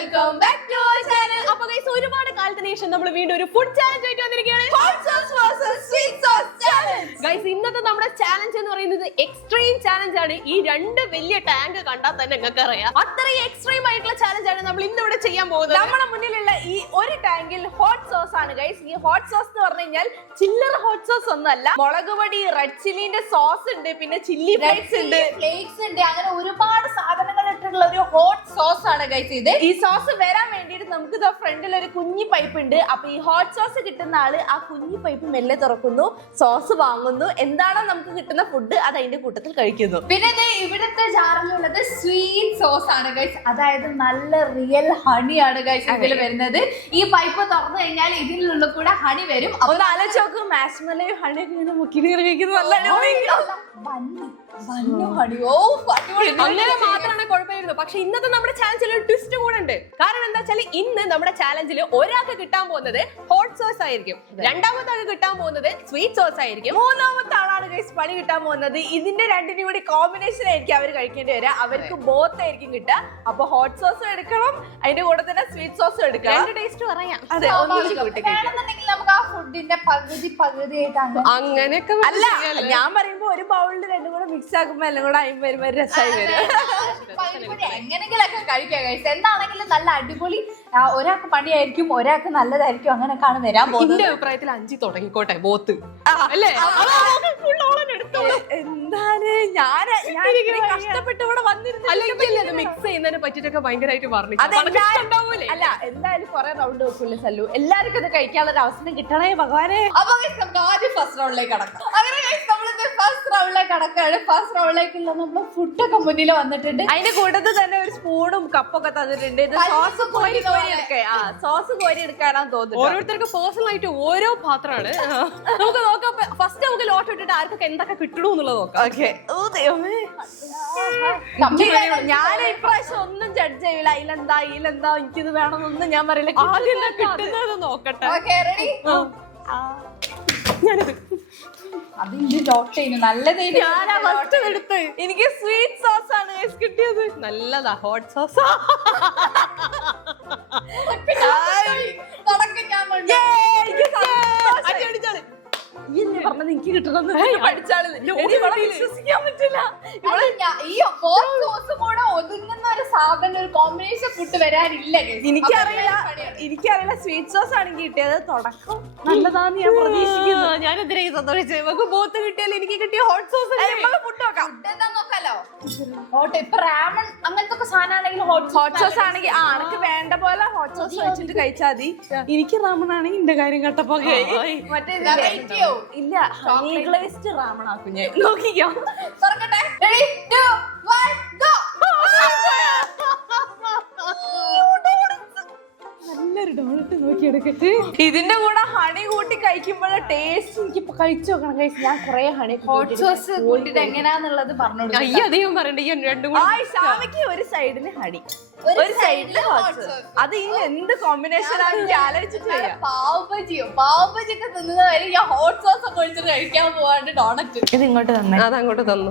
Welcome back to our channel. അപ്പോൾ guys ഒരുപാട് കാലത്തിന് ശേഷം നമ്മൾ വീണ്ടും ഒരു ഫുഡ് ചാലഞ്ച് ആയിട്ട് വന്നിരിക്കുകയാണ്. Hot sauce versus sweet sauce challenge. Guys ഇന്നത്തെ നമ്മുടെ ചാലഞ്ച് എന്ന് പറയുന്നത് എക്സ്ട്രീം ചാലഞ്ച് ആണ്. ഈ രണ്ട് വലിയ ടാങ്ക് കണ്ടാൽ തന്നെ നിങ്ങൾക്ക് അറിയാം അത്രയും എക്സ്ട്രീം ആയിട്ടുള്ള ചാലഞ്ച് ആണ് നമ്മൾ ഇന്ന് ഇവിടെ ചെയ്യാൻ പോകുന്നത്. നമ്മുടെ മുന്നിലുള്ള ഈ ഒരു ടാങ്കിൽ ഹോട്ട് സോസ് ആണ് ഗൈസ്. ഈ ഹോട്ട് സോസ് എന്ന് പറഞ്ഞു കഴിഞ്ഞാൽ ചില്ലറ ഹോട്ട് സോസ് ഒന്നല്ല. മുളക് പൊടി, റെഡ് ചില്ലിന്റെ സോസ് ഉണ്ട്, പിന്നെ ചില്ലി ഫ്ലേക്സ് ഉണ്ട്, അങ്ങനെ ഒരുപാട് സാധനങ്ങൾ ഇട്ടിട്ടുള്ള ഒരു ഹോട്ട് സോസ് ആണ് ഗൈസ് ഇത്. ഈ സോസ് വരാൻ വേണ്ടിയിട്ട് നമുക്ക് ഇതാ ഫ്രണ്ടിൽ ഒരു കുഞ്ഞി പൈപ്പ് ഉണ്ട്. അപ്പൊ ഈ ഹോട്ട് സോസ് കിട്ടുന്ന ആള് ആ കുഞ്ഞി പൈപ്പ് മെല്ലെ തുറക്കുന്നു, സോസ് വാങ്ങുന്നു, എന്താണോ നമുക്ക് കിട്ടുന്ന ഫുഡ് അത് അതിന്റെ കൂട്ടത്തിൽ കഴിക്കുന്നു. പിന്നെ ഇവിടുത്തെ ജാറിലുള്ളത് സ്വീറ്റ് സോസ് ആണ് ഗൈസ്, അതായത് നല്ല റിയൽ ഹണി ആണ് ഗൈസ് ഇതിൽ വരുന്നത്. ഈ പൈപ്പ് തുറന്നു കഴിഞ്ഞാൽ ഇതിനുള്ള കൂടെ ഹണി വരും. ഒന്ന് ആലോചിച്ച് നോക്കും, മാഷ്മലയും ഹണി ഒക്കെ ഇങ്ങനെ മുക്കി കഴിക്കുന്നത് അങ്ങനെ മാത്രമാണ് കുഴപ്പമില്ല. പക്ഷെ ഇന്നത്തെ നമ്മുടെ ചാലഞ്ചിൽ ഒരു ട്വിസ്റ്റ് കൂടെ ഉണ്ട്. കാരണം എന്താ വെച്ചാൽ ഇന്ന് നമ്മുടെ ചാലഞ്ചിൽ ഒരാൾക്ക് കിട്ടാൻ പോകുന്നത് ഹോട്ട് സോസ് ആയിരിക്കും, രണ്ടാമത്തെ ആൾക്ക് കിട്ടാൻ പോകുന്നത് സ്വീറ്റ് സോസ് ആയിരിക്കും, മൂന്നാമത്തെ ആളാണ് ഗൈസ് പണി കിട്ടാൻ പോകുന്നത്. ഇതിന്റെ രണ്ടിനും കൂടി കോമ്പിനേഷൻ ആയിരിക്കും അവർ കഴിക്കേണ്ടി വരിക. അവർക്ക് ബോത്ത് ആയിരിക്കും കിട്ടുക. അപ്പൊ ഹോട്ട് സോസും എടുക്കണം, അതിന്റെ കൂടെ തന്നെ സ്വീറ്റ് സോസും എടുക്കണം. രണ്ട് ടേസ്റ്റ് പറയാം. അതെ, നമുക്ക് ആ ഫുഡിന്റെ പകുതി ആയിട്ട് അങ്ങനെയൊക്കെ അല്ല, ഞാൻ പറയുമ്പോ ഒരു ബൗളിൽ രണ്ടും കൂടെ മിക്സ് ആക്കുമ്പോ എല്ലാം കൂടെ വരുമ്പോ രസമായി വരും. എങ്ങനെങ്കിലൊക്കെ കഴിക്കാം ഗൈസ്. എന്താണെങ്കിലും നല്ല അടിപൊളി, ഒരാൾക്ക് പണിയായിരിക്കും, ഒരാൾക്ക് നല്ലതായിരിക്കും, അങ്ങനെയൊക്കെയാണ് വരാൻ പോകുന്നത്. എന്റെ അഭിപ്രായത്തിൽ 5 തുടങ്ങിക്കോട്ടെ ബോത്ത് അല്ലേ? എന്താണ് ഞാൻ കഷ്ടപ്പെട്ട് ഇവിടെ വന്നിരുന്നു മിക്സ് ചെയ്യുന്നതിനെ പറ്റിട്ടൊക്കെ ഭയങ്കരമായിട്ട് പറഞ്ഞു. അല്ല, എന്തായാലും കുറെ റൗണ്ട് വെക്കൂല്ലേ സല്ലു, എല്ലാവർക്കും ഇത് കഴിക്കാനുള്ള ഒരു അവസരം കിട്ടണേ ഭഗവാനെ. അപ്പൊ നമുക്ക് ആദ്യം ഫസ്റ്റ് റൗണ്ടിലേക്ക് കടക്കാം. അങ്ങനെ നമ്മളിത് ഫസ്റ്റ് റൗണ്ടിലേക്ക് കടക്കാണ്. ഫസ്റ്റ് റൗണ്ടിലേക്കുള്ള നമ്മുടെ ഫുഡൊക്കെ മുന്നിൽ വന്നിട്ടുണ്ട്. അതിന്റെ കൂട്ടത്തിൽ തന്നെ ഒരു സ്പൂണും കപ്പൊക്കെ തന്നിട്ടുണ്ട്. ഇത് സോസ് കോരി സോസ് കോരി എടുക്കാനാന്ന് തോന്നുന്നു. ഓരോരുത്തർക്ക് പേഴ്സണൽ ആയിട്ട് ഓരോ പാത്രമാണ്. നമുക്ക് നോക്കാം. ഫസ്റ്റ് നമുക്ക് ലോട്ട് ഇട്ടിട്ട് ആർക്കൊക്കെ എന്തൊക്കെ കിട്ടണമെന്നുള്ളത് നോക്കാം. ഞാൻ ഇപ്രാവശ്യം ഒന്നും ജഡ്ജ് ചെയ്യില്ല. ഇതിലെന്താ എനിക്കിത് വേണമെന്നൊന്നും ഞാൻ പറയില്ല. ആദ്യം കിട്ടുന്നത് നോക്കട്ടെ. ഞാനിത് എനിക്ക് സ്വീറ്റ് സോസ് ആണ് കിട്ടിയത്. നല്ലതാ ഹോട്ട് സോസ്. പറഞ്ഞത് എനിക്ക് കിട്ടണമെന്ന് വിശ്വസിക്കാൻ പറ്റില്ല. ഈ ഹോട്ട് സോസും കൂടെ ഒതുങ്ങുന്ന ഒരു സാധനം, ഒരു കോമ്പിനേഷൻ ഫുഡ് വരാനില്ല. എനിക്കറിയില്ല സ്വീറ്റ് സോസ് ആണെങ്കിൽ കിട്ടിയത്. തുടക്കം നല്ലതാന്ന് ഞാൻ പ്രതീക്ഷിക്കുന്നു. ഞാൻ എന്തിനായി സന്തോഷിച്ചത്? നമുക്ക് ബോത്ത് കിട്ടിയാൽ എനിക്ക് കിട്ടിയ ഹോട്ട് സോസ് ഫുഡ് നോക്കാം. നോക്കാലോ. ഇപ്പൊ റാമൺ അങ്ങനത്തെ സാധനമാണെങ്കിൽ ഹോട്ട് സോസ് ആണെങ്കിൽ എനിക്ക് വേണ്ട പോലെ ഹോട്ട് സോസ് വെച്ചിട്ട് കഴിച്ചാൽ മതി. എനിക്ക് റാമൺ ആണെങ്കിൽ എന്റെ കാര്യം കേട്ടപ്പോ മറ്റേ ഇല്ല, ഹണി ഗ്ലേസ്ഡ് റാമൺ ആക്കും ഞാൻ. നോക്കിക്കോ. തുറക്കട്ടെ. 3, 2, 1 go. നല്ലൊരു ഡോണറ്റ് നോക്കിയെടുക്കട്ടെ. ഇതിന്റെ കൂടെ ഹണി കൂട്ടി കഴിക്കുമ്പോഴേ ടേസ്റ്റ് എനിക്ക് കഴിച്ചു നോക്കണം ഗൈസ്. ഞാൻ കുറെ ഹണി ഹോട്ട് സോസ് കൂട്ടിട്ട് എങ്ങനെയാന്നുള്ളത് പറഞ്ഞു. അധികം പറയണ്ട. ഈ രണ്ടും ഷാമയ്ക്ക് ഒരു സൈഡിന് ഹണി, ഒരു സൈഡില് ഹോട്ട് സോസ്. അത് ഈ എന്ത് കോമ്പിനേഷൻ ആണ് ആലോചിച്ചിട്ട് പാവബജിയൊക്കെ തിന്നുന്നവരെ ഞാൻ ഹോട്ട് സോസ് ഒക്കെ ഒഴിച്ചിട്ട് കഴിക്കാൻ പോവാണ്ട് ഡോണറ്റ്. ഇത് ഇങ്ങോട്ട് തന്നെ, അതങ്ങോട്ട് തന്നു,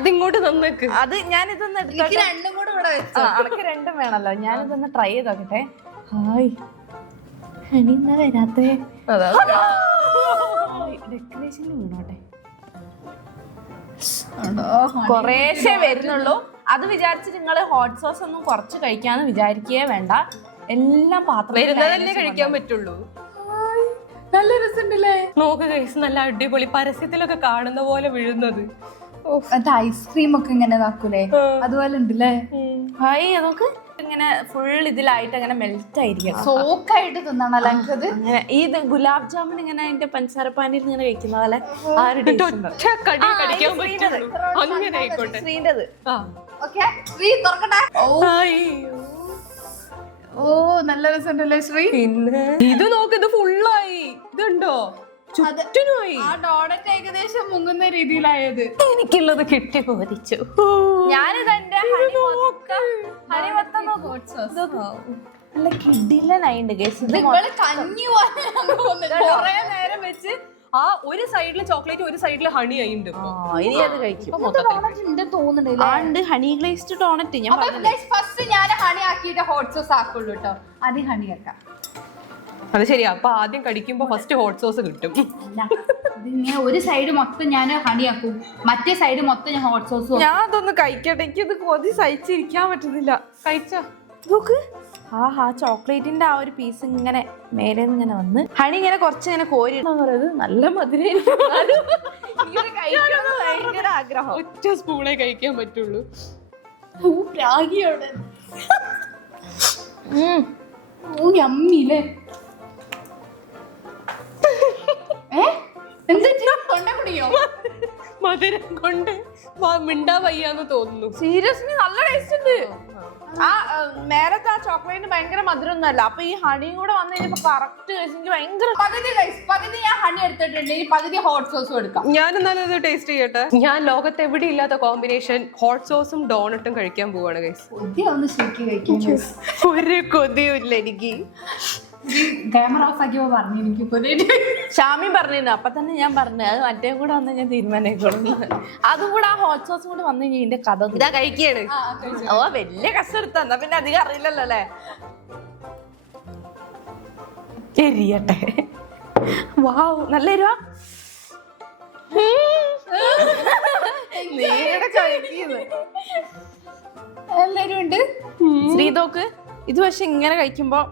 അതിങ്ങോട്ട് തന്നേക്ക്. അത് ഞാൻ ഇതൊന്ന് എനിക്ക് രണ്ടും കൂടെ ഇവിടെ വെച്ചു. അനക്ക് രണ്ടും വേണല്ലോ. ഞാനിതൊന്ന് ട്രൈ ചെയ്ത് നോക്കട്ടെ. ഹായ്, ഹണി എന്നാ വരാത്തേ? ഡെക്കറേഷനിൽ വീണോട്ടെ. കുറേശ്ശേ വരുന്നുള്ളൂ. അത് വിചാരിച്ച് നിങ്ങൾ ഹോട്ട് സോസ് ഒന്നും കുറച്ച് കഴിക്കാന്ന് വിചാരിക്കുകയേ വേണ്ട. എല്ലാം പാത്രം വരുന്നതല്ലേ കഴിക്കാൻ പറ്റുള്ളൂ. നല്ല രസമുണ്ടല്ലേ? നോക്ക് ഗൈസ്, നല്ല അടിപൊളി. പരസ്യത്തിലൊക്കെ കാണുന്ന പോലെ വീഴുന്നത്. ഐസ്ക്രീം ഒക്കെ ഇങ്ങനെ ഇതാക്കൂലേ, അതുപോലെ ഉണ്ടല്ലേ? ഹായ്, അതൊക്കെ ഇങ്ങനെ ഫുൾ ഇതിലായിട്ട് അങ്ങനെ മെൽറ്റ് ആയിരിക്കും. സോക്കായിട്ട് തിന്നണല്ലോ എനിക്കത്. അങ്ങനെ ഇത് ഗുലാബ് ജാമുൻ ഇങ്ങനെ അതിന്റെ പഞ്ചസാര പാനിൽ ഇങ്ങനെ കഴിക്കുന്ന പോലെ ആ ഒരു അങ്ങനെ ആയിക്കോട്ടെ. ശ്രീൻ്റെത്. ഓക്കെ, ശ്രീ തുറക്കട്ടെ. ഓ നല്ല രസമുണ്ടല്ലേ ശ്രീ? പിന്നെ ഇത് നോക്ക്, ഇത് ഫുള്ളായി. ഇതുണ്ടോ ചുറ്റിനുമായി. ആ ഡോണറ്റ് ഏകദേശം മുങ്ങുന്ന രീതിയിലായത്. എനിക്കുള്ളത് കിട്ടി പോരിച്ചു. ഞാനിത് എന്റെ നല്ല കിടിലനായിണ്ട് ഗൈസ്. കഞ്ഞി കൊറേ നേരം വെച്ച് ആ ഒരു സൈഡിൽ ചോക്ലേറ്റ് ഒരു സൈഡിൽ ഹണി ആയിണ്ട് ഇനി അത് കഴിക്കും. തോന്നുന്നുണ്ട് ഹണി ഗ്ലേസ്ഡ് ഡോണറ്റ് ഞാൻ ഫസ്റ്റ് ഞാൻ ഹണി ആക്കിയിട്ട് ഹോട്ട് സോസ് ആക്കുള്ളൂ കേട്ടോ. ആദ്യം ഹണി ആക്കാം. അത് ശരിയാ. അപ്പൊ ആദ്യം കടിക്കുമ്പോ ഫസ്റ്റ് ഹോട്ട് സോസ് കിട്ടും. ഇതിങ്ങനെ ഒരു സൈഡ് മൊത്തം ഞാൻ ഹണി ആക്കും, മറ്റേ സൈഡ് മൊത്തം ഞാൻ ഹോട്ട് സോസ്. ഞാൻ അതൊന്ന് കഴിക്കട്ടെ, എനിക്കിത് കൊതി സഹിച്ചിരിക്കാൻ പറ്റുന്നില്ല. കഴിച്ചോ നോക്ക്, ആ ചോക്ലേറ്റിന്റെ ആ ഒരു പീസ് ഇങ്ങനെ മേലെ ഇങ്ങനെ വന്ന് ഹണി ഇങ്ങനെ കുറച്ച് ഇങ്ങനെ കോരി പറയുന്നത് നല്ല മധുരം. ഭയങ്കര ആഗ്രഹം. ഒറ്റ സ്പൂണേ കഴിക്കാൻ പറ്റുള്ളൂ. പ്രാഗിയോടെ അമ്മില്ലേ മധുരം കൊണ്ട് മിണ്ടാ വയ്യാന്ന് തോന്നുന്നു. സീരിയസ്ലി നല്ല ടേസ്റ്റ് ഉണ്ട്. ആ മേലത്തെ ആ ചോക്ലേറ്റിന് ഭയങ്കര മധുരം ഒന്നും അല്ല. അപ്പൊ ഈ ഹണിയും കൂടെ വന്നു കഴിഞ്ഞപ്പോ കറക്റ്റ് എനിക്ക് ഭയങ്കര പകുതി ഞാൻ ഹണി എടുത്തിട്ടുണ്ട്, ഇനി പകുതി ഹോട്ട് സോസും എടുക്കാം. ഞാൻ എന്നാലും ഇത് ടേസ്റ്റ് ചെയ്യട്ടെ. ഞാൻ ലോകത്ത് എവിടെ ഇല്ലാത്ത കോമ്പിനേഷൻ ഹോട്ട് സോസും ഡോണട്ടും കഴിക്കാൻ പോവാണ് ഗൈസ്. ഒന്ന് ശരിക്കും കഴിക്കാൻ ഒരു കൊതിയും ഇല്ല എനിക്ക്. ക്യാമറ ഓഫ് ആക്കിയപ്പോ പറഞ്ഞു എനിക്ക് കൊതി. ഷാമി പറഞ്ഞിരുന്നു, അപ്പൊ തന്നെ ഞാൻ പറഞ്ഞു അത് മറ്റേ കൂടെ വന്ന് ഞാൻ തീരുമാനിക്കണം. അതും കൂടെ ആ ഹോട്ട് സോസും കൂടെ വന്നു കഴിഞ്ഞാൽ ഇതിന്റെ കഥ ഇതാ കഴിക്കാണ്. ഓ വലിയ കഷ്ടം എടുത്താ, എന്നാ പിന്നെ അധികം അറിയില്ലല്ലോ അല്ലേ. എരിയട്ടെ. വാവ്, നല്ല എരിവാ. നീടെ കഴിക്കുന്നത് എല്ലാരും ഉണ്ട്. ശ്രീതോക്ക് ഇത് പക്ഷെ ഇങ്ങനെ കഴിക്കുമ്പോ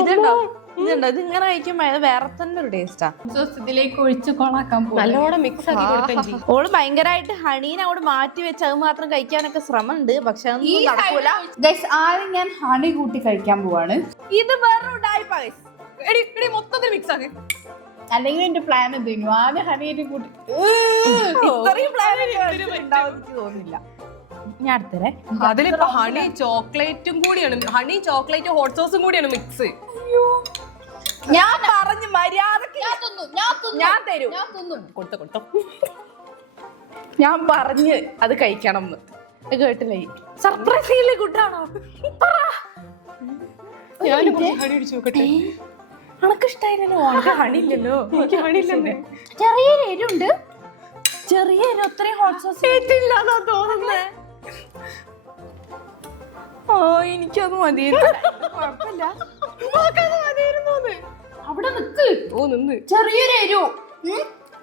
ഇതുണ്ടോ ഇതിങ്ങനെ കഴിക്കുമ്പോ അത് വേറെ തന്നെ ഒരു ടേസ്റ്റാ. ഇതിലേക്ക് ഒഴിച്ച് കൊളാക്കാൻ പോകും. നല്ലോണം മിക്സ് ആക്കി കൊടുക്കാൻ. ഓള് ഭയങ്കരമായിട്ട് ഹണീനെ അവിടെ മാറ്റി വെച്ച് അത് മാത്രം കഴിക്കാനൊക്കെ ശ്രമമുണ്ട്, പക്ഷെ അതൊന്നും നടക്കൂല. ആദ്യം ഞാൻ ഹണി കൂട്ടി കഴിക്കാൻ പോവാണ്. ഇത് വേറെ ഉടായിപ്പാ ഗയ്സ്. മൊത്തത്തിൽ മിക്സ് ആക്കി. അല്ലെങ്കിൽ എന്റെ പ്ലാൻ എന്തെങ്കിലും ആദ്യം ഹണിയെ കൂട്ടി. ഇത്രയും പ്ലാൻ ഉണ്ടാവും എനിക്ക് തോന്നുന്നില്ല. ഞാൻ അടുത്തേ അതിലിപ്പോ ഹണി ചോക്ലേറ്റും കൂടിയാണ്, ഹണി ചോക്ലേറ്റ് ഹോട്ട് സോസും കൂടിയാണ് മിക്സ്. ഞാൻ പറഞ്ഞു മര്യാദക്ക് ഞാൻ തരും. കൊടുത്തോ ഞാൻ പറഞ്ഞ് അത് കഴിക്കണം എന്ന് കേട്ടില്ലേ. സർപ്രൈസ് കൂട്ടാണോ? ഞാനും ഹണി അടിച്ചു നോക്കട്ടെ. അനക്കിഷ്ടായില്ലല്ലോ. ഹണിയില്ലല്ലോ, എനിക്ക് ഹണിയില്ലേ. ചെറിയൊരു എരിവുണ്ട്. ചെറിയ അത്രയും ഹോട്ട് സോസ് ഇല്ലാന്നാ തോന്നുന്നേ. ഓ എനിക്കത് മതിയായിരുന്നു. അവിടെ നിക്ക്. ഓ നിന്ന്. ചെറിയൊരു എരിവ്,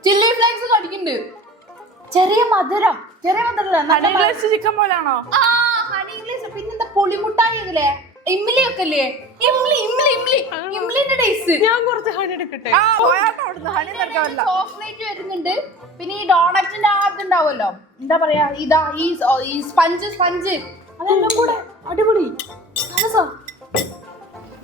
ചില്ലി ഫ്ലേക്സ് കടിക്കുന്നുണ്ട്. ചെറിയ മധുരം, ചെറിയ മധുരം. ചിക്കൻ പോലാണോ? ആ ഹണി ഇംഗ്ലീഷ്. പിന്നെന്താ പുളിമുട്ടായി ഇതിലെ ഇമ്മിലി ഒക്കെ അല്ലേ? ഇമ്മിലിന്റെ ടേസ്റ്റ്. ഞാൻ കുറച്ച് ഹണി എടുക്കട്ടെ. ചോക്ലേറ്റ് വരുന്നുണ്ട്. പിന്നെ ഈ ഡോണറ്റിന്റെ ആ ഇതുണ്ടാവുമല്ലോ, എന്താ പറയാ, ഇതാ ഈ സ്പഞ്ച് അതെല്ലാം കൂടെ അടിപൊളി.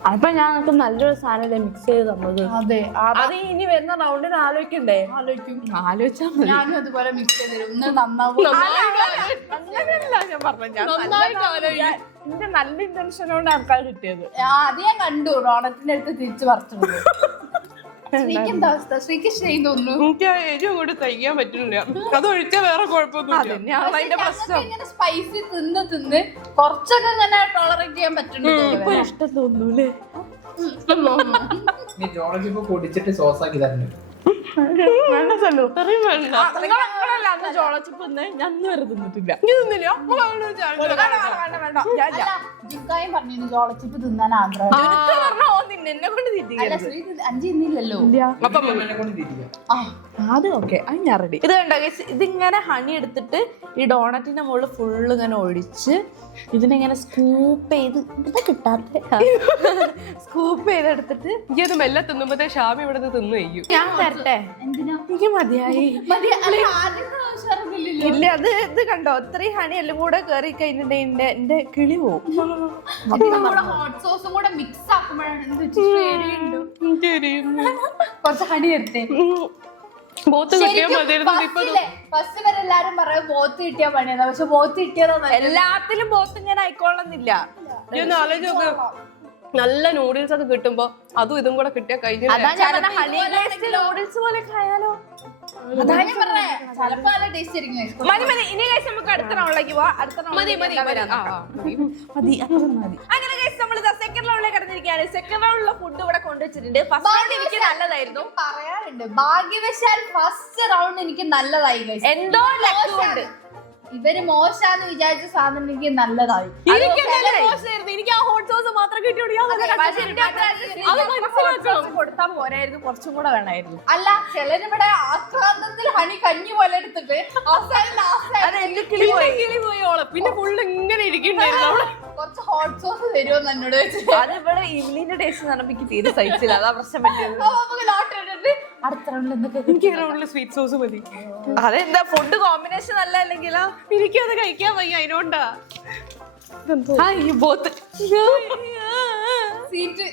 അപ്പൊ ഞാൻ നല്ലൊരു സാധനം മിക്സ് ചെയ്ത് തന്നത്. അതെ, അത് ഇനി വരുന്ന റൗണ്ടിന് ആലോചിക്കണ്ടേ? ആലോചിച്ചാ മതി. ഞാനും അതുപോലെ മിക്സ് ചെയ്ത് തരും. ഇന്ന് നന്നാവും. അങ്ങനെയല്ല ഞാൻ പറഞ്ഞു. എന്റെ നല്ല ഇന്റൻഷനോട് ആൾക്കാർ കിട്ടിയത്. അത് ഞാൻ കണ്ടു. റോണറ്റിന്റെ അടുത്ത് തിരിച്ചു പറിച്ചത്. ശ്രീക്ക് എന്താ അവസ്ഥ? ശ്രീക്ക് ഇഷ്ടമായി തോന്നുന്നു. എനിക്ക് എരിവ് കൂടി കഴിക്കാൻ പറ്റുന്നില്ല. അത് ഒഴിച്ചാൽ വേറെ കുഴപ്പമൊന്നുമില്ല. സ്പൈസി തിന്ന് കുറച്ചൊക്കെ ഇങ്ങനെ ടോളറേറ്റ് ചെയ്യാൻ പറ്റുന്നുണ്ട്. ഇഷ്ടം തോന്നൂലേ? പൊടിച്ചിട്ട് സോസാക്കി തരുന്നു. ജിക്കായും പറഞ്ഞു ചോളച്ചിപ്പ് തിന്നാൻ ആഗ്രഹം. എന്നെ കൊണ്ട് അല്ല, ശ്രീ 5 തിന്നില്ലല്ലോ. അത് ഓക്കെ, അത് ഞാൻ റെഡി. ഇത് കണ്ടോ ഗയ്സ്, ഇതിങ്ങനെ ഹണി എടുത്തിട്ട് ഈ ഡോണറ്റിന്റെ മുകളിൽ ഫുള്ള് ഇങ്ങനെ ഒഴിച്ച് ഇതിനെങ്ങനെ സ്കൂപ്പ് ചെയ്ത് കിട്ടാത്ത സ്കൂപ്പ് ചെയ്തെടുത്തിട്ട് ഇത് മെല്ലെ തിന്നുമ്പോ ഷാമി ഇവിടെ തിന്നു കഴിയും. ഞാൻ തരട്ടെ? എന്തിനാ? എനിക്ക് മതിയായി. ഇല്ല, അത് ഇത് കണ്ടോ, ഇത്രയും ഹണി എല്ലാം കൂടെ കയറി കഴിഞ്ഞിട്ടുണ്ടെങ്കിൽ എന്റെ കിളി പോവും. ഹോട്ട് സോസും കൂടെ മിക്സ് ആക്കുമ്പോഴാണ് കുറച്ച് ഹണി എടുത്തേ. ബോത്ത് കിട്ടിയാൽ ഫസ്റ്റ് വരെ എല്ലാരും പറയും ബോത്ത് കിട്ടിയാ പണിയാ, പക്ഷെ ബോത്ത് കിട്ടിയതോ എല്ലാത്തിലും ബോത്ത് ഇങ്ങനെ ആയിക്കോളന്നില്ല. ഞാൻ ആലോചിച്ച് നോക്ക്, നല്ല നൂഡിൽസ് ഒക്കെ കിട്ടുമ്പോ അതും ഇതും കൂടെ കിട്ടിയാൽ കഴിഞ്ഞു. നൂഡിൽസ് പോലെ ആയാലോ? ചിലപ്പോ നല്ല ടേസ്റ്റ് ആയിരിക്കും. മതി മതി, ഇനി കഴിച്ച് നമുക്ക് അടുത്ത റൗണ്ടിലേക്ക് പോവാം. അടുത്ത മതി മതി മതി. അങ്ങനെ കഴിച്ച് നമ്മൾ സെക്കൻഡ് റൗണ്ടിലേക്ക് കടന്നിരിക്കും. കണ്ടുപിടിക്കാണ്. സെക്കൻഡ് റൗണ്ടിലുള്ള ഫുഡ് ഇവിടെ കൊണ്ടുവച്ചിട്ടുണ്ട്. ഫസ്റ്റ് റൗണ്ട് എനിക്ക് നല്ലതായിരുന്നു. പറയാറുണ്ട് ഭാഗ്യവശാൽ ഫസ്റ്റ് റൗണ്ട് എനിക്ക് നല്ലതായി guys. എന്തോ ലക്കുണ്ട്. ഇവര് മോശാന്ന് വിചാരിച്ച സാധനം എനിക്ക് നല്ലതായി. എനിക്ക് ആ ഹോട്ട് സോസ് മാത്രം കൊടുത്താൽ പോരായിരുന്നു, കുറച്ചും കൂടെ വേണമായിരുന്നു. അല്ല ചിലരിവിടെ ആക്രാന്തത്തിൽ ഹണി കഞ്ഞി പോലെ എടുത്തിട്ട് പോയോളെ പിന്നെ ഫുള്ള് ഇങ്ങനെ ഇരിക്കണ്ടായിരുന്നു. കുറച്ച് ഹോട്ട് സോസ് തരുമോന്ന് എന്നോട് വെച്ചിട്ട് അത് ഇവിടെ ഇവലിന്റെ ടേസ്റ്റ് നടപ്പിക്ക് തീരെ സഹിച്ചില്ല. അതാ പ്രശ്നം പറ്റിയത്. നമുക്ക് ലോട്ടറി ഇട്ടിട്ട് അടുത്ത റൗണ്ടിൽ എന്തൊക്കെ എനിക്ക് റൗണ്ടില് സ്വീറ്റ് സോസ് മതി. അതെന്താ ഫുഡ് കോമ്പിനേഷൻ നല്ല അല്ലെങ്കിലോ? എനിക്കത് കഴിക്കാൻ വയ്യ, അതിനോണ്ടാ. സീറ്റ്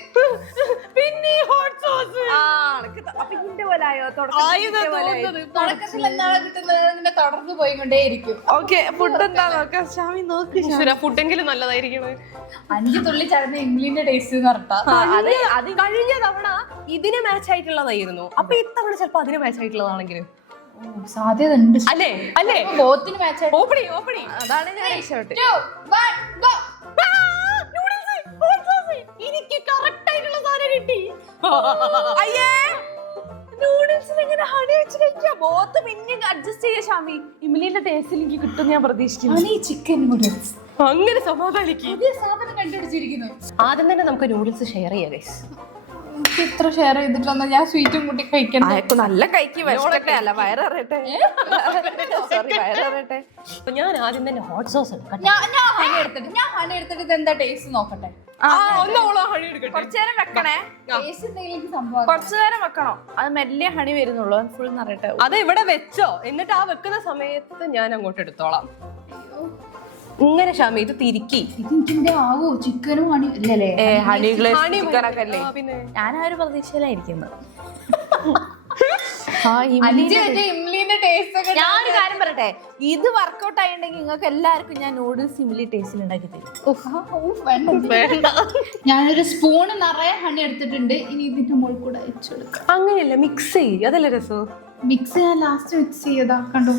പിന്നെ ഹോട്ട് സോസ് അപ്പൊ ഇതിന്റെ പോലെ ആയോ? തുടക്കത്തിൽ എന്താണ് കിട്ടുന്നത് ഇങ്ങനെ തുടർന്ന് പോയിക്കൊണ്ടേയിരിക്കും. ഓക്കെ, ഫുഡ് എന്താ നോക്കാം. ഷാമി നോക്ക്. ഫുഡെങ്കിലും നല്ലതായിരിക്കണേ. 5 തുള്ളി ചടഞ്ഞ ഇംഗ്ലീന്റെ ടേസ്റ്റ് എന്ന് പറഞ്ഞാൽ അത് കഴിഞ്ഞ തവണ ഇതിന് മാച്ച് ആയിട്ടുള്ളതായിരുന്നു. അപ്പൊ ഇത്തവണ ചിലപ്പോ അതിന് മാച്ച് ആയിട്ടുള്ളതാണെങ്കിലും സാധ്യത ഉണ്ട്. അല്ലേ അല്ലേ ബോത്തിന് മാച്ച് ഓപ്പണി ഓപ്പണി. അതാണ് ഞാൻ ഇഷ്ടപ്പെട്ടു. എനിക്ക് കറക്റ്റ് ആയിട്ടുള്ള സാധനം കിട്ടി. അയ്യേ, നൂഡിൽസിൽ എങ്ങനെ ഹണി വെച്ച് കഴിക്കാം? ബോത്ത് പിന്നെ അഡ്ജസ്റ്റ് ചെയ്യാ. ഷാമി, ഇമിലിന്റെ ടേസ്റ്റിൽ എനിക്ക് കിട്ടും ഞാൻ പ്രതീക്ഷിക്കുന്നു. ചിക്കൻ നൂഡിൽസ് അങ്ങനെ സമാധാനിക്കും. പുതിയ സാധനം കണ്ടുപിടിച്ചിരിക്കുന്നു. ആദ്യം തന്നെ നമുക്ക് നൂഡിൽസ് ഷെയർ ചെയ്യാം ഗൈസ്. എനിക്ക് ഇത്ര ഷെയർ ചെയ്തിട്ടുണ്ടെന്ന് ഞാൻ സ്വീറ്റും കൂട്ടി കഴിക്കണ്ട. നല്ല കഴിക്ക് വിശക്കട്ടെ. അല്ല വയററിയട്ടെ. സോറി, വയററിയട്ടെ. ഞാൻ ആദ്യം തന്നെ ഹോട്ട് സോസ് എടുക്കട്ടെ. ഞാൻ ഹണി എടുത്തിട്ട് ഇത് എന്താ ടേസ്റ്റ് നോക്കട്ടെ. കുറച്ചു നേരം വെക്കണേ. ടേസ്റ്റ് എന്തെങ്കിലും സംഭവം കുറച്ചു നേരം വെക്കണോ? അത് മെല്ലെ ഹണി വരുന്നുള്ളൂ. ഫുൾ നിറയട്ടെ. അത് ഇവിടെ വെച്ചോ, എന്നിട്ട് ആ വെക്കുന്ന സമയത്ത് ഞാൻ അങ്ങോട്ട് എടുത്തോളാം. ഇങ്ങനെ ഷാമി ഇത് തിരിക്കി. ഇതിന്റെ ആവോ ചിക്കനും ഹണി ഇല്ലല്ലേ? ഹണി ഗ്ലേസ് ചിക്കനൊക്കെ അല്ലേ? പിന്നെ ഞാൻ ആ ഒരു പ്രതീക്ഷയിലായിരിക്കുന്നത്. ഇംലിന്റെ ടേസ്റ്റ് ഒക്കെ ഞാനൊരു കാര്യം പറയട്ടെ, ഇത് വർക്കൗട്ട് ആയിട്ടുണ്ടെങ്കിൽ നിങ്ങൾക്ക് എല്ലാവർക്കും ഞാൻ നൂഡിൽസ് ഇംലി ടേസ്റ്റിൽ ഉണ്ടാക്കി തരും. ഞാനൊരു സ്പൂണ് നിറയെ ഹണി എടുത്തിട്ടുണ്ട്. ഇനി ഇതിന്റെ മുകളിൽ കൂടെ വെച്ചെടുക്കാം. അങ്ങനെയല്ല, മിക്സ് ചെയ്യും. അതല്ലേ രസം. മിക്സ് ചെയ്യാൻ ലാസ്റ്റ് മിക്സ് ചെയ്താ കണ്ടോ.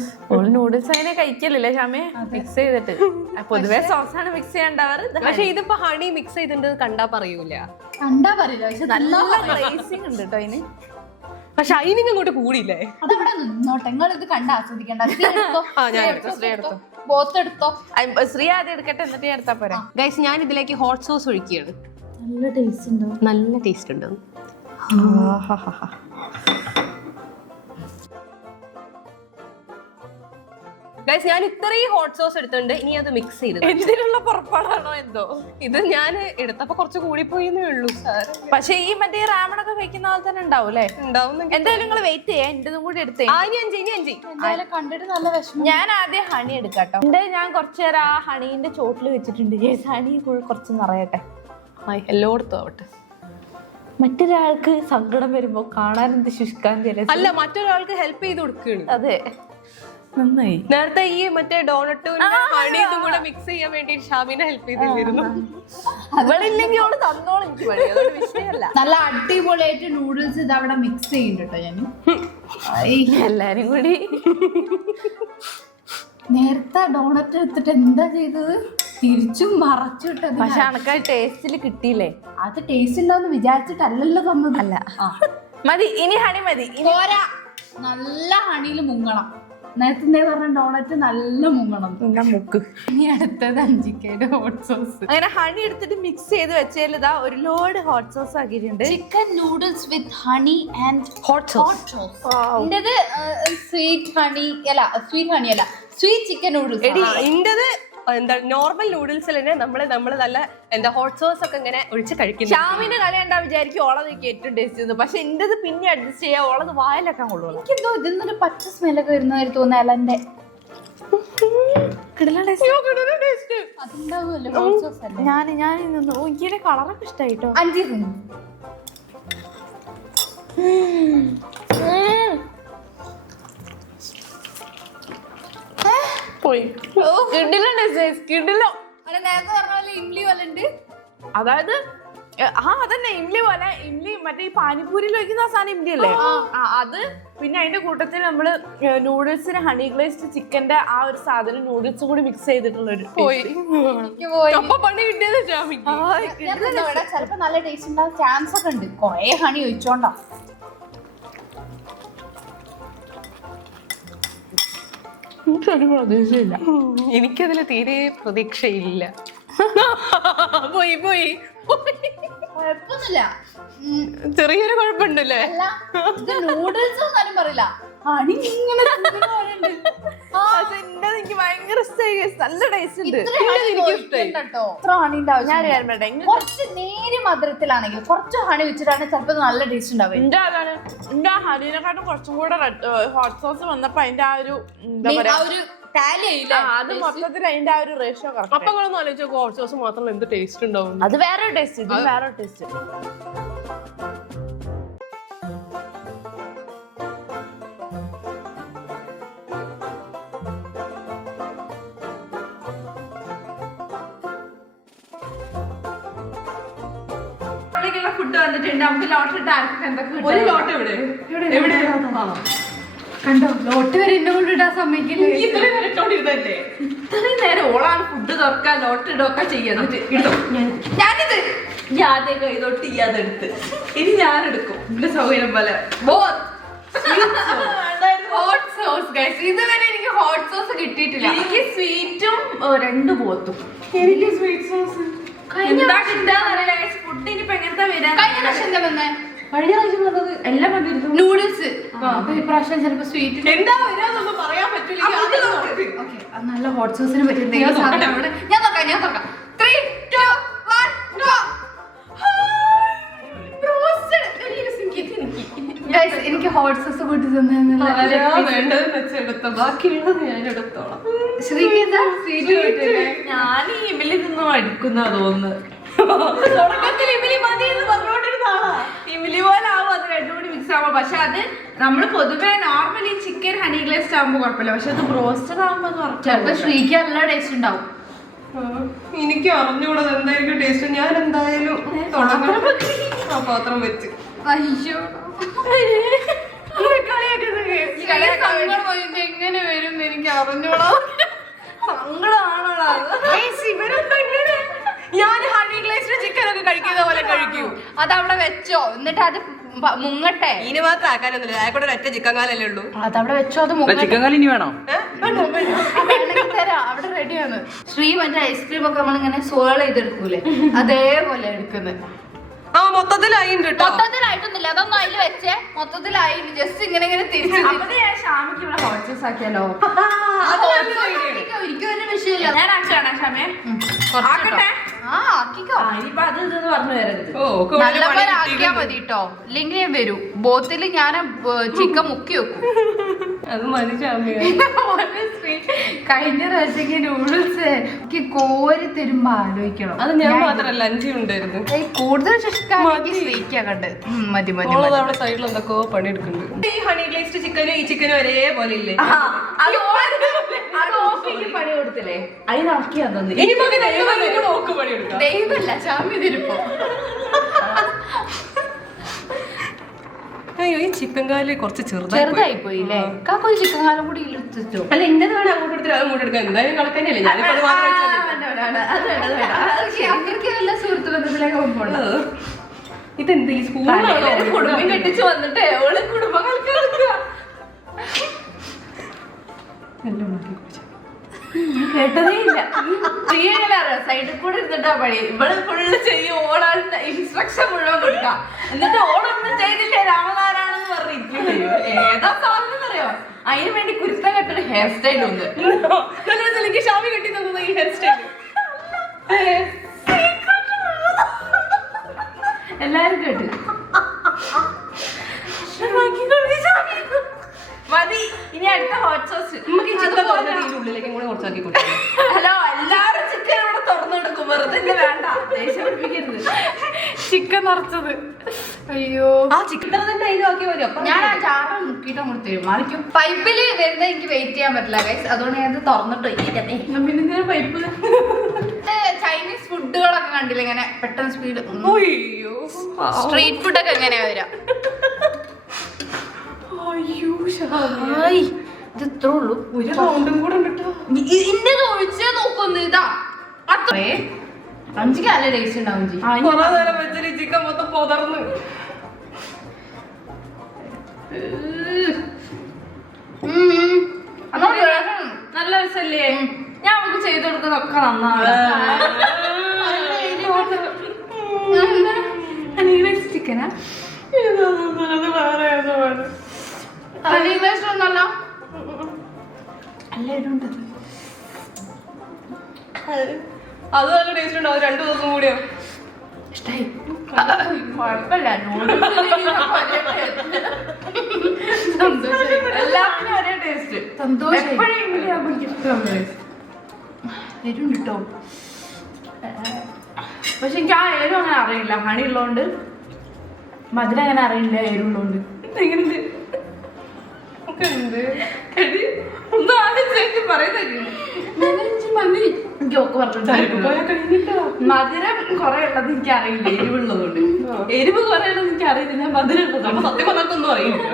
നൂഡിൽസ് അങ്ങനെ കഴിക്കലില്ലേ ഷാമേ? മിക്സ് ചെയ്തിട്ട് പൊതുവെ സോസാണ് മിക്സ് ചെയ്യാണ്ടാവാറ്. പക്ഷെ ഇതിപ്പോ ഹണി മിക്സ് ചെയ്തിട്ടുണ്ട് കണ്ടാ പറയൂല. കണ്ടാ പറയില്ല, പക്ഷെ നല്ല ഗ്ലേസിംഗ് ഉണ്ട് കേട്ടോ അതിന്. പക്ഷെ അതിന് അങ്ങോട്ട് കൂടിയില്ലേ? അതവിടെ നിന്നോട്ടെ, നിങ്ങൾ ഇത് കണ്ട് ആസ്വദിക്കണ്ട. ബോത്തെടുത്തോ. ശ്രീ ആദ്യം എടുക്കട്ടെ, എന്നിട്ട് ഞാൻ എടുത്താ പോരാ. ഗൈസ്, ഞാൻ ഇതിലേക്ക് ഹോട്ട് സോസ് ഒഴിക്കുകയാണ്. നല്ല ടേസ്റ്റ് ഉണ്ടോ? നല്ല ടേസ്റ്റ് ഉണ്ട്. ഗൈസ്, ഞാൻ ഇത്രയും ഹോട്ട് സോസ് എടുത്തിട്ടുണ്ട്. ഇനി അത് മിക്സ് ചെയ്ത് എന്തിനുള്ള പുറപ്പാടാണോ എന്തോ. ഇത് ഞാൻ എടുത്തപ്പോ കുറച്ച് കൂടിപ്പോയെന്നേ ഉള്ളൂ. പക്ഷെ ഈ മറ്റേ റാമണൊക്കെ കഴിക്കുന്ന പോലെ തന്നെ ഉണ്ടാവും അല്ലേ? ഉണ്ടാവും. എന്തായാലും നിങ്ങൾ വെയിറ്റ് ചെയ്യാ. എന്റേതും കൂടി എടുത്തേ. എന്തായാലും കണ്ടിട്ട് നല്ല വിഷമം. ഞാൻ ആദ്യം ഹണി എടുക്കാട്ടോ. എന്റെ ഞാൻ കുറച്ചു നേരം ആ ഹണീന്റെ ചോട്ടിൽ വെച്ചിട്ടുണ്ട്. ഹണി കുറച്ച് നിറയട്ടെ. എല്ലായിടത്തും ആവട്ടെ. മറ്റൊരാൾക്ക് സങ്കടം വരുമ്പോ കാണാൻ എന്ത് ശുഷ്കാന്തി അല്ല, മറ്റൊരാൾക്ക് ഹെൽപ്പ് ചെയ്ത് കൊടുക്കുകയാണ്. അതെ, നന്നായി. നേരത്തെ ഈ മറ്റേ ഡോണറ്റും ഹണി ഇതും കൂടെ മിക്സ് ചെയ്യാൻ വേണ്ടി ഷാമിനെ ഹെൽപ്പ് ചെയ്തിരുന്നു. അവളില്ലെങ്കിൽ അവള് തന്നോളം എനിക്ക് പണി. അതൊരു വിഷയമല്ല. നല്ല അടിപൊളിയായിട്ട് നൂഡിൽസ് ഇത് അവിടെ മിക്സ് ചെയ്യുന്നുണ്ട് ഞാൻ. എല്ലാരും കൂടി നേരത്തെ ഡോണറ്റ് എടുത്തിട്ട് എന്താ ചെയ്തത്? തിരിച്ചും മറച്ചു വിട്ടത്. പക്ഷെ അനക്ക് ടേസ്റ്റില് കിട്ടിയില്ലേ? അത് ടേസ്റ്റ് ഉണ്ടാവുന്ന വിചാരിച്ചിട്ടല്ലല്ലോ തന്നത്. അല്ല, മതി. ഇനി ഹണി മതി. പോരാ, നല്ല ഹണിയിൽ മുങ്ങണം. നേരത്തെ എന്താ പറഞ്ഞ ഡോണറ്റ് നല്ല മുങ്ങണം. മുക്ക്. ഇനി അടുത്തത് 5 kg ഹോട്ട് സോസ്. അങ്ങനെ ഹണി എടുത്തിട്ട് മിക്സ് ചെയ്ത് വെച്ചാൽ ഇതാ ഒരു ലോഡ് ഹോട്ട് സോസ് ആക്കിയിട്ടുണ്ട്. Chicken noodles with honey and hot sauce. ഇന്റത് സ്വീറ്റ് ഹണി അല്ല, സ്വീറ്റ് ചിക്കൻ നൂഡിൽസ്. ഇന്റത് എന്താ നോർമൽ നൂഡിൽസിൽ തന്നെ നമ്മള് നല്ല എന്താ ഹോട്ട് സോസ് ഒക്കെ ഇങ്ങനെ ഒഴിച്ച് കഴിക്കുന്നു. ഷാമിന്റെ കളി ഉണ്ടാ വിചാരിക്കും ഓളത് ഏറ്റവും ടേസ്റ്റ് ചെയ്തു. പക്ഷെ എന്റേത് പിന്നെ അഡ്ജസ്റ്റ് ചെയ്യാ. ഓളത് വായിലൊക്കെ കൊള്ളുള്ളൂ. എനിക്കെന്തോ ഇതിന്നൊരു പച്ച സ്മെല്ലൊക്കെ വരുന്നതായിട്ട് തോന്നുന്നു. എലന്റെ അതുണ്ടാവുമല്ലോ ഹോട്ട് സോസ് അല്ലേ. ഞാൻ എനിക്ക് കളറൊക്കെ ഇഷ്ടായിട്ടോ. 5 തിന്നു. പോയി കിടിലോ. നേരത്തെ പറഞ്ഞ പോലെ ഇംലി പോലെ ഉണ്ട്. അതായത് അതന്നെ ഇംലി പോലെ. ഇംലി മറ്റേ ഈ പാനിപ്പൂരിയിൽ വയ്ക്കുന്ന സാധനം ഇംലി അല്ലേ? അത് പിന്നെ അതിന്റെ കൂട്ടത്തിൽ നമ്മള് നൂഡിൽസിന് ഹണി ഗ്ലേസ്ഡ് ചിക്കന്റെ ആ ഒരു സാധനം നൂഡിൽസും കൂടി മിക്സ് ചെയ്തിട്ടുള്ള ഒരു പോയി എനിക്ക് പോയി. അപ്പൊ പണി കിട്ടിയത് ഷാമിക്ക്. ഞാൻ ഇവിടെ ചിലപ്പോ നല്ല ടേസ്റ്റ് ഉണ്ടാവും ചാൻസ് ഒക്കെ ഉണ്ട്. കൊറേ ഹണി ഒഴിച്ചോണ്ടാ. പ്രതീക്ഷയില്ല. എനിക്കതില് തീരെ പ്രതീക്ഷയില്ല. പോയി പോയി കുഴപ്പമൊന്നുമില്ല. ചെറിയൊരു കുഴപ്പമുണ്ടല്ലേ? അല്ല ഇത് നൂഡിൽസ് ഒന്നും പറയില്ല. ഹണി ഇങ്ങനെ എനിക്ക് ഭയങ്കര ഇഷ്ടമായി. നല്ല ടേസ്റ്റ് ഉണ്ട്. കുറച്ച് നേരി മധുരത്തിലാണെങ്കിൽ കുറച്ച് ഹണി വെച്ചിട്ടാണ് ചിലപ്പോ നല്ല ടേസ്റ്റ് ഉണ്ടാവുക. എന്റെ ആളാണ് എന്റെ ആ ഹണീനെക്കാട്ടും കുറച്ചും കൂടെ ഹോട്ട് സോസ് വന്നപ്പോ അതിന്റെ ആ ഒരു എന്താ പറയാ അത് മൊത്തത്തിൽ അതിന്റെ ആ ഒരു റേഷ്യോ കറക്റ്റ്. അപ്പൊ നിങ്ങളൊന്നും ആലോചിച്ചോ ഹോട്ട് സോസ് മാത്രം എന്ത് ടേസ്റ്റ് ഉണ്ടാവും. അത് വേറെ ടേസ്റ്റ്, ഇത് വേറെ ടേസ്റ്റ്. ഫുഡ് വന്നിട്ടുണ്ട്. നമുക്ക് ലോട്ടറി എന്തൊക്കെ ഒരു ലോട്ട് എവിടെ എവിടെ കണ്ടോ ലോട്ട് വരെ എന്നെ കൊണ്ടിട്ടാ സമ്മതിക്കില്ലേ? ഇത്രയും നേരം ഇട്ടോണ്ടിരുന്നല്ലേ? ഇത്രയും നേരം ഓളാണ് ഫുഡ് തുറക്കാൻ ലോട്ടറി ഇടൊക്കെ ചെയ്യാൻ. ഞാനിത് ഞാനേ കൈതൊട്ട് ചെയ്യാതെടുത്ത് ഇനി ഞാനെടുക്കും എന്റെ സൗകര്യം പോലെ. ഹോട്ട് സോസ് ഗൈസ്, ഇതുവരെ എനിക്ക് ഹോട്ട് സോസ് കിട്ടിയിട്ടില്ല. എനിക്ക് സ്വീറ്റും 2 പോത്തും. എനിക്ക് സ്വീറ്റ് സോസ് ഫുഡ് ഇനിയിപ്പോ എങ്ങനത്തെ വരാൻ? കഴിഞ്ഞ പ്രാവശ്യം എന്താ വന്നേ? കഴിഞ്ഞ പ്രാവശ്യം വന്നത് എല്ലാം വന്നിരുന്നു. നൂഡിൽസ്. അപ്പൊ ഇപ്രാവശ്യം ചിലപ്പോ സ്വീറ്റ് എന്താ വരാന്നൊന്നും പറയാൻ പറ്റില്ല. നല്ല ഹോട്ട് സോസിനെ പറ്റി എന്തെങ്കിലും സാധനം ഇവിടെ ഞാൻ നോക്കാം. 3, 2, 1 go. ഗൈസ് എനിക്ക് ഹോട്ട് സോസ് കൂട്ടി തന്നെന്നുള്ള വേണ്ടതെന്ന് വെച്ചെടുത്ത ബാക്കിയുള്ളത് ഞാൻ എടുത്തോളാം. ശ്രീഗീത സ്വീറ്റ് കിട്ടില്ലേ? ഞാൻ ഈ ഇമിലി നിന്നും അടുക്കുന്ന തോന്നുന്നു. ഇമിലി പോലെ ആവും അത് രണ്ടും കൂടി മിക്സ് ആവുമ്പോ. പക്ഷെ അത് നമ്മൾ പൊതുവെ നോർമലി ചിക്കൻ ഹണി ഗ്ലേസ്ഡ് ആവുമ്പോ കുഴപ്പമില്ല. പക്ഷെ അത് ബ്രോസ്റ്റഡ് ആവുമ്പോ ചിലപ്പോ ശ്രീക്ക് നല്ല ടേസ്റ്റ് ഉണ്ടാവും. എനിക്ക് അറിഞ്ഞുകൂടാ എന്തായിരിക്കും ടേസ്റ്റ്. ഞാൻ എന്തായാലും ആ പാത്രം വെച്ച് അയ്യോ എങ്ങനെ വരും എനിക്ക് അറിഞ്ഞോളാ. ഞാൻ ഹണി ഗ്ലേസ്ഡ് ചിക്കൻ ഒക്കെ കഴിക്കുന്ന പോലെ കഴിക്കൂ. അതവിടെ വെച്ചോ, എന്നിട്ട് അത് മുങ്ങട്ടെ. ഇനി മാത്രം ആക്കാനൊന്നുമില്ല. ആയിക്കോട്ടെ ഒറ്റ ചിക്കൻ കാലല്ലേ ഉള്ളൂ. അതവിടെ വെച്ചോ, അത് മുങ്ങട്ടെ. ചിക്കൻ കാലി ഇനി വേണോ? തരാം, അവിടെ റെഡിയാണ്. ശ്രീ മറ്റേ ഐസ്ക്രീം ഒക്കെ നമ്മളിങ്ങനെ സോൾ ചെയ്തെടുക്കൂലേ, അതേപോലെ എടുക്കുന്നത്. ആ മൊത്തത്തിലായിട്ടുണ്ട് കേട്ടോ. മൊത്തത്തിലായിട്ടൊന്നുമില്ല, അതൊന്നും അതിൽ വെച്ചേ. മൊത്തത്തിലായി ജസ്റ്റ് ഇങ്ങനെ ഇങ്ങനെ തിരിച്ചു. ഷാമിക്ക് ഇവിടെ ഹോട്ട് സോസ് ആക്കിയാലോ? ഒരിക്കലും ഒരു വിഷയമില്ല. ഞാൻ ആക്കാണ് ഷാമേ. ആക്കട്ടെ. ആക്കിക്കോ. ഇനിയിപ്പൊ അത് ഇതെന്ന് പറഞ്ഞു വരരുത്. നല്ലപോലെ ആക്കിയാ മതി കേട്ടോ, ഇല്ലെങ്കിൽ ഞാൻ വരൂ. ബോത്തിൽ ഞാൻ ചിക്കൻ മുക്കി വെക്കും. അത് മതി ഷാമിയ. കഴിഞ്ഞ പ്രാവശ്യം നൂഡിൽസ് എനിക്ക് കോരി തരുമ്പോ ആലോചിക്കണം. അത് ഞാൻ മാത്രല്ല അഞ്ചി ഉണ്ടായിരുന്നു. കൂടുതൽ ശ്രീക്കാ കണ്ട്. മതി മതി അവിടെ സൈഡിൽ എന്തൊക്കെയോ പണിയെടുക്കുന്നുണ്ട്. ഈ ഹണി ഗ്ലേസ്ഡ് ചിക്കനും ഈ ചിക്കനും ഒരേപോലെ ഇല്ലേ? അത് ഓഫീക്ക് പണി കൊടുത്തില്ലേ? അതിന് ആക്കിയാ തന്നെ. ഇനി നോക്ക് പണിയെടുക്കാം. ദൈവമല്ല ചാമി തരുമ്പോ. അയ്യോ ഈ ചിക്കൻ കാല് കുറച്ച് ചെറുതായി പോയില്ലേ? കാക്കൊരു ചിക്കൻ കാലം കൂടി ഇല്ലെടുത്തു. അല്ല ഇന്നത് വേണം അങ്ങോട്ട് എടുത്തിട്ട് അത് അങ്ങോട്ട് എടുക്കാം. എന്തായാലും കളക്കന്നെയല്ലേ. ഞാനിപ്പോ അത് മാത്രം എല്ലാ സുഹൃത്ത് ബന്ധത്തിലേക്ക് പോകുമ്പോൾ ഇതെന്ത് ഈ സ്പൂൺ കുടുംബം കെട്ടിച്ച് വന്നിട്ട് ഓള് കുടുംബം കളിക്കുക. കേട്ടതേ ഇല്ല. സൈഡിൽ കൂടെ ഇരുന്നിട്ടാ പണി. ഇവിടെ ഫുള്ള് ചെയ്യും. ഓളാണ് ഇൻസ്ട്രക്ഷൻ മുഴുവൻ കൊടുക്കാം. എന്നിട്ട് ഓളൊന്നും ചെയ്തില്ലേ രാമനാരാണെന്ന് പറഞ്ഞിരിക്കും. ഏതാ സാധനം അറിയോ? അതിന് വേണ്ടി കുരുത്തം കെട്ടൊരു ഹെയർ സ്റ്റൈൽ ഉണ്ട്. എനിക്ക് ഷാമി കെട്ടി തന്നത് ഈ ഹെയർ സ്റ്റൈൽ. എല്ലാരും കേട്ട് മതി. ഇനി അടുത്ത ഹോട്ട് സോസ്. നമുക്ക് ഈ ചിക്കൻ തുറന്നിട്ട് ഇതിന്റെ ഉള്ളിലേക്ക് കൂടെ കുറച്ചാക്കി കൊടുക്കാം. ഹലോ, എല്ലാരും ചിക്കൻ ഇവിടെ തുറന്നെടുക്കും. വെറുതെ വേണ്ട, ദേഷ്യം പിടിപ്പിക്കരുത്. ചിക്കൻ നിറച്ചത്. അയ്യോ ആ ചിക്കൻ തന്നെ അതിലും ആക്കി മതി. അപ്പൊ ഞാൻ ആ ചാറ് മുക്കിയിട്ട് അങ്ങോട്ട് തരും. മാറിക്കും. പൈപ്പില് വരുന്ന എനിക്ക് വെയിറ്റ് ചെയ്യാൻ പറ്റില്ല ഗൈസ്, അതുകൊണ്ട് ഞാൻ തുറന്നിട്ട് വയ്ക്കട്ടെ. പിന്നെ പൈപ്പ് ചൈനീസ് ഫുഡുകളൊക്കെ കണ്ടില്ല ഇങ്ങനെ പെട്ടെന്ന് സ്പീഡ്. അയ്യോ സ്ട്രീറ്റ് ഫുഡൊക്കെ എങ്ങനെയാ വരാ? അയ്യോ ഇത് ഇത്രേ ഉള്ളൂ. ഒരു റൗണ്ടും കൂടെ ഉണ്ട് ട്ടോ. ഇന്റെ ഒഴിച്ചേ നോക്കൊന്ന് ഇതാ അത്രേ 5 കാല ടേസ്റ്റ് ഉണ്ടാവും ജി. കുറെ നേരം വെച്ചിട്ട് ചിക്കൻ മൊത്തം പൊതർന്ന്. നല്ല രസല്ലേ? ഞാൻ നമുക്ക് ചെയ്ത് കൊടുക്കുന്നതൊക്കെ നന്നാണ്. ചിക്കനാ ഇതൊന്നും വേറെ ഏതോ ആണ്. ഒന്നല്ലോ അല്ല ഇടുണ്ട്. അത് നല്ല ടേസ്റ്റ് ഉണ്ടാവും. 2 ദിവസം കൂടിയോ ഇഷ്ടായി. കുഴപ്പമില്ല. എല്ലാത്തിനും ഒരേ ടേസ്റ്റ്. സന്തോഷം. എപ്പോഴെങ്കിലും എരുണ്ട് കേട്ടോ. പക്ഷെ എനിക്ക് ആ എരിവ് അങ്ങനെ അറിയില്ല. ഹണി ഉള്ളതുകൊണ്ട് മധുരം അങ്ങനെ അറിയില്ല. എരിവുള്ളതുകൊണ്ട് എങ്ങനെയുണ്ട്? ഒക്കെ ഉണ്ട്. ഒന്നും ആദ്യം ശരിക്കും പറയുന്നില്ല. എനിക്ക് ഒക്കെ പറഞ്ഞിട്ട് മധുരം കുറെ ഉള്ളത് എനിക്ക് അറിയില്ല. എരിവുള്ളതുകൊണ്ട് എരിവ് കുറെ ഉള്ളത് എനിക്ക് അറിയില്ല. മധുരം ഉള്ളതുകൊണ്ട് സത്യം പറഞ്ഞൊന്നും അറിയില്ല.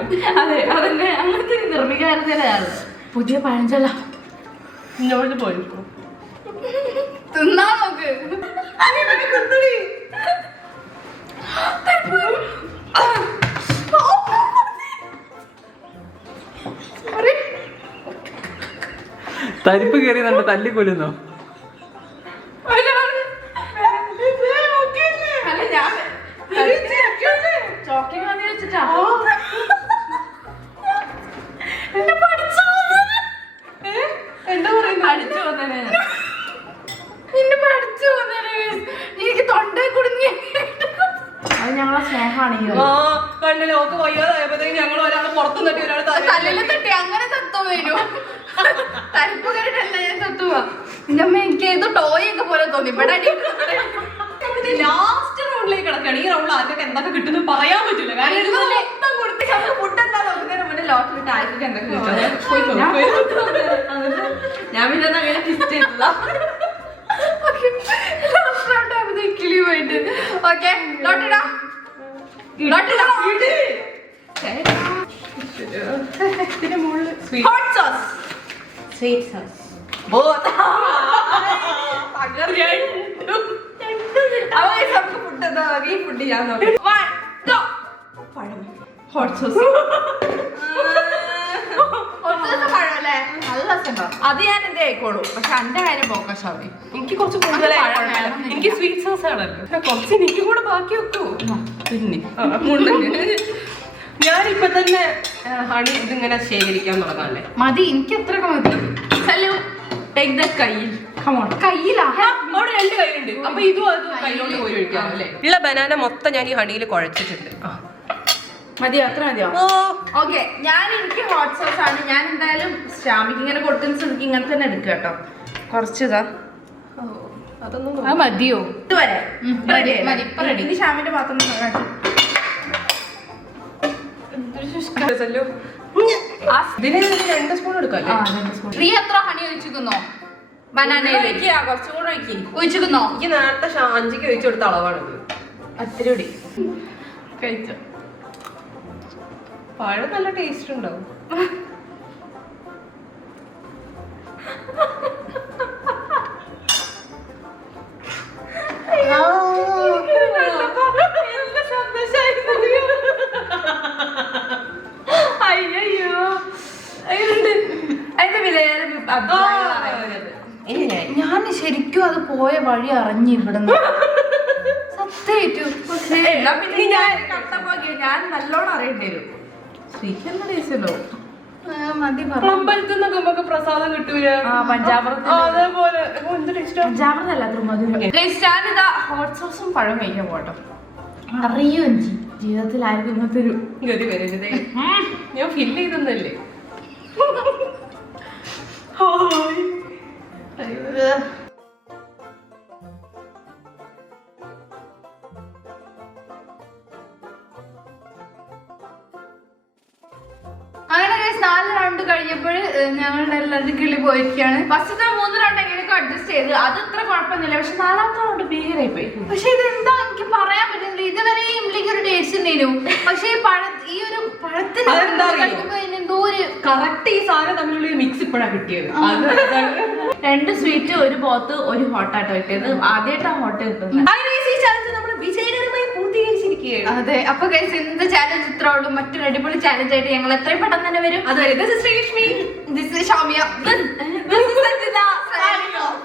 അതെ അതന്നെ. അങ്ങനത്തെ നിർമ്മിക്കാറുതലാണ്. പുതിയ പഴഞ്ചൊല്ല ഇന്നോട് പോയിട്ടു തിന്നാ നോക്ക്. തരിപ്പ് കയറി നല്ല തല്ലിക്കൊല്ലുന്നോ? അല്ല ഞാൻ ചോക്കിങ് മതി വെച്ചിട്ടാ എന്താ പറയുന്നത്? അടിച്ചു വന്നേ. നിന്നെ പഠിച്ചു വന്നേനെ. എനിക്ക് തൊണ്ടയിൽ കുടുങ്ങി. അത് ഞങ്ങളെ സ്നേഹമാണ്. ഈ ആ കണ്ടില്ലേ? ഓക്ക് വയ്യാതായപ്പോഴത്തേക്ക് ഞങ്ങൾ ഒരാളെ പുറത്തു തട്ടി ഒരാൾ തലയിൽ തട്ടി അങ്ങനെ തത്വം വരും. തരിപ്പ് കയറിട്ടല്ല ഞാൻ തത്തുവാ. എന്റെ അമ്മ എനിക്ക് ഏതോ ടോയ് ഒക്കെ പോലെ തോന്നി. ഇവിടെ ലാസ്റ്റ് റൗണ്ടിലേക്ക് കിടക്കുകയാണ്. ഈ റൗണ്ടിൽ ആർക്കൊക്കെ എന്തൊക്കെ കിട്ടുന്നു പറയാൻ പറ്റില്ല. കാരണം ഇത് മൊത്തം കൊടുത്ത് ഞങ്ങൾ ഫുഡ് എന്താ നോക്കുന്നതിന് മുന്നേ ലോട്ടറി ആർക്കൊക്കെ എന്തൊക്കെ കിട്ടും. ഞാൻ പിന്നെ അങ്ങനെ ടിസ്റ്റ് ചെയ്തതാ. കിളി പോയിട്ട് ഓക്കെ ലോട്ടിടാ. ഇതിന്റെ മുകളിൽ ഹോട്ട് സോസ്, സ്വീറ്റ് സോസ്, നമുക്ക് ഫുഡ് എന്താ ഈ ഫുഡ് ഞാൻ നോക്കാം. ഹോട്ട് സോസ് നല്ല രസമുണ്ടാവും. അത് ഞാൻ എന്റെ ആയിക്കോളൂ. പക്ഷെ എന്റെ കാര്യം ഫോക്കസാവേ. എനിക്ക് കുറച്ച് കൂടുതലായി. എനിക്ക് സ്വീറ്റ് സോസ് ആണല്ലോ. കുറച്ച് എനിക്ക് കൂടെ ബാക്കി വെക്കൂ. പിന്നെ ഞാനിപ്പൊ തന്നെ ഹണി ഇതിങ്ങനെ ശേഖരിക്കാൻ തുടങ്ങാല്ലേ? മതി. എനിക്ക് എത്രയൊക്കെ മതി. ഹലോ ടേക്ക് ദ കയ്യിൽ. കയ്യിലാ അവിടെ 2 കൈയുണ്ട്. അപ്പൊ ഇതും അതും കൈകൊണ്ട് പോയി ഒഴിക്കാം അല്ലേ? ഉള്ള ബനാന മൊത്തം ഞാൻ ഈ ഹണിയിൽ കുഴച്ചിട്ടുണ്ട്. മതിയോ? അത്ര മതിയോ? ഓക്കെ. എനിക്ക് ഹോട്ട് സോസ് ആണ്. ഞാൻ എന്തായാലും ശ്യാമിക്ക് ഇങ്ങനെ കൊടുക്കുന്ന സ്ഥിതിക്ക് ഇങ്ങനെ തന്നെ എടുക്കുക കേട്ടോ. കുറച്ച് ഇതാ അതൊന്നും അത് മതിയോ? ഇതുവരെ മതി, മതി. ഇപ്പൊ ready. ഇനി ശ്യാമിന്റെ പാത്രം ഇതിന് 2 സ്പൂൺ എടുക്കല്ലേ? നീ എത്ര ഹണി ഒഴിച്ചിരിക്കുന്നോ? ബനാനയിൽ കുറച്ചും കൂടെ ഒഴിക്കി. ഒഴിച്ചിരിക്കുന്നോ? എനിക്ക് നേരത്തെ 5ക്ക് ഒഴിച്ചു കൊടുത്ത അളവാണിത്. അത്തിരി കൂടി കഴിച്ചോ. പഴം നല്ല ടേസ്റ്റ് ഉണ്ടാവും. അയ്യോ അതിന്റെ വിലയേറെ ഞാൻ ശരിക്കും അത് പോയ വഴി അറിഞ്ഞു ഇവിടുന്ന്. സത്യായിട്ടും ഞാൻ നല്ലോണം അറിയേണ്ടി വരും. ശ്രീക്കല്ല ടേസ്റ്റ് ഉണ്ടോ? മതി. അമ്പലത്തിൽ നിന്നൊക്കെ നമുക്ക് പ്രസാദം കിട്ടൂല. പഞ്ചാബ് അതേപോലെ എന്ത് ടേസ്റ്റ്. പഞ്ചാബിലല്ല ഞാനിതാ ഹോട്ട് സോസും പഴം കഴിക്കാൻ പോട്ടോ. അറിയോ എനിക്ക് ജീവിതത്തിൽ ആർക്കും ഇങ്ങനത്തെ ഒരു ഗതി വരരുതേ. ഞാൻ ഫില്ല് ചെയ്തൊന്നല്ലേ. അങ്ങനെ 4 റൗണ്ട് കഴിഞ്ഞപ്പോൾ ഞങ്ങളുടെ എല്ലാവരും കിളി പോയിരിക്കുകയാണ്. ഫസ്റ്റത്തെ 3 റൗണ്ട് എങ്ങനെയൊക്കെ അഡ്ജസ്റ്റ് ചെയ്ത് അത് ഇത്ര കുഴപ്പമൊന്നുമില്ല. പക്ഷെ 4ാമത്തെ റൗണ്ട് ഭീകരമായി പോയി. പക്ഷെ ഇതെന്താ എനിക്ക് പറയാൻ പറ്റുന്നില്ല. ഇതുവരെ ഇംലിക്ക് ഒരു ടേസ്റ്റ് ഉണ്ടായിരുന്നു. പക്ഷെ ഈ ഒരു പഴത്തിന് അതെന്താ അറിയോ? കഴിക്കുമ്പോ എന്തോ ഒരു കറക്റ്റ് ഈ സാധനം തമ്മിലുള്ള മിക്സ് ഇപ്പോഴാണ് കിട്ടിയത്. രണ്ട് സ്വീറ്റ് ഒരു ബോത്ത് ഒരു ഹോട്ടാട്ടോ കിട്ടിയത്. ആദ്യമായിട്ടാ ഹോട്ട് കിട്ടുന്നത്. ഈ ചാലഞ്ച് നമ്മൾ വിജയകരമായി പൂർത്തീകരിച്ചിരിക്കുകയാണ്. അതെ. അപ്പൊ ഗൈസ് ഇന്നത്തെ ചാലഞ്ച് ഇത്ര ഉള്ളൂ. മറ്റൊരു അടിപൊളി ചാലഞ്ച് ആയിട്ട് ഞങ്ങൾ എത്രയും പെട്ടെന്ന് തന്നെ വരും. അതുവരെ this is Shrishmi. This is Shamya. This is Sanjita.